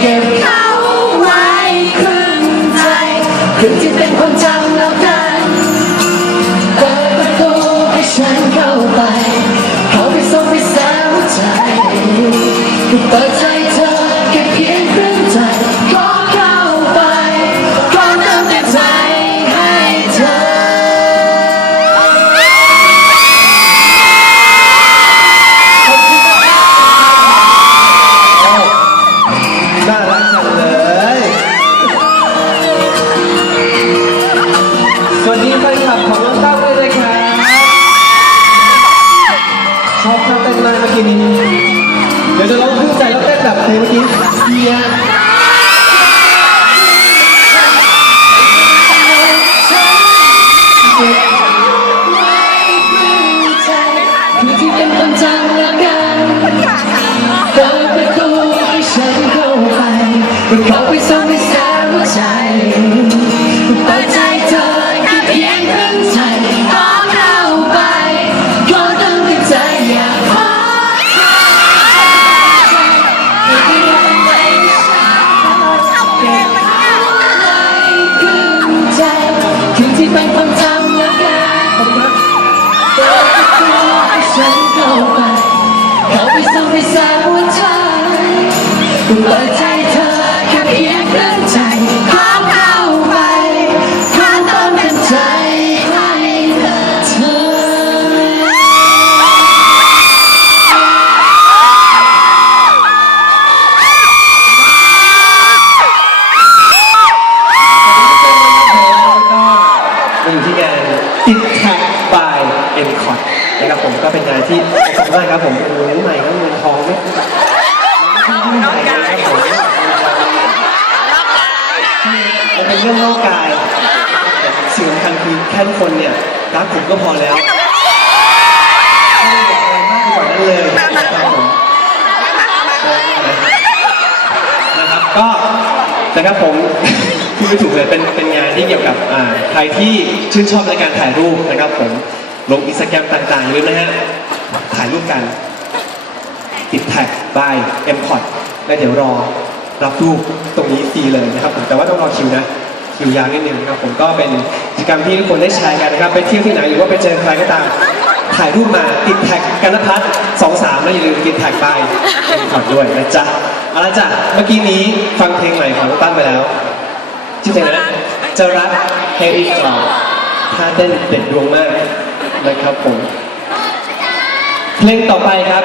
เก็บเขาไว้ครึ่งใจถึงจะเป็นคนจำแล้วกันเปิดประตูให้ฉันเข้าไป เขาไปส่งไปสาวใจเปิดใจ วัสดีแฟนคลับของน้องเต้าด้วยนะครับชอบท่าเต้นมากเมื่อกี้นี้ เดี๋ยวจะลองขึ้นใจแล้วเต้นแบบเพลงเมื่อกี้เสียคือที่เป็นคนจำแล้วกันเปิดประตูให้ฉันเข้าไปเข้ ไปส่แสนหัวใจเปิดใจเธอแค่เพียงครึ่งใจขอเข้าไปขอเติมเต็มใจให้เธอก็มาอยู่ที่งานติดแท็กบายเอ็มคอร์นะครับผมก็เป็นงานที่ขอบคุณมากครับผมโอ้โหใหม่ก็เงิน ทองไหมมันเป็นเรื่องนอกกายสิ่งสำคัญคือแค่ทุกคนเนี่ยรักผมก็พอแล้วไม่ได้บอกอะไรมากไปกว่านั้นเลยนะครับผมนะครับก็นะครับผมพูดไม่ถูกเลยเป็นเป็นงานที่เกี่ยวกับอ่าใครที่ชื่นชอบในการถ่ายรูปนะครับผมลงอินสตาแกรมต่างๆเลยนะฮะถ่ายรูปกัน ติดแท็ก by m p o t แล้วเดี๋ยวรอรับรูปตรงนี้ฟรีเลยนะครับผมแต่ว่าต้องรอคิวนะคิวยาวนิดนึงนะครับผมก็เป็นกิจกรรมที่ทุกคนได้แชร์กันนะครับไปเที่ยวที่ไหนหรือว่าไปเจอใครก็ตามถ่ายรูปมาติดแท็กกันพัฒสองสามแล้วอย่าลืมติดแท็ก by m p o t ด้วยนะจ๊ะเอาละจ้ะเมื่อกี้นี้ฟังเพลงใหม่ของตั้นไปแล้วชื่อเพลงนะจะรักแฮร์รี่กลท่าเต้นเด็ดดวงมากนะครับผม เพลงต่อไปครับ